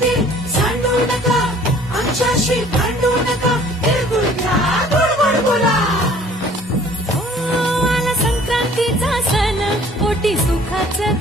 ते सांडू नका, आमच्याशी भांडू नका, तिळगुळ घ्या, गोड गोड बोला. आला संक्रांतीचा सण, पोटी सुखाचं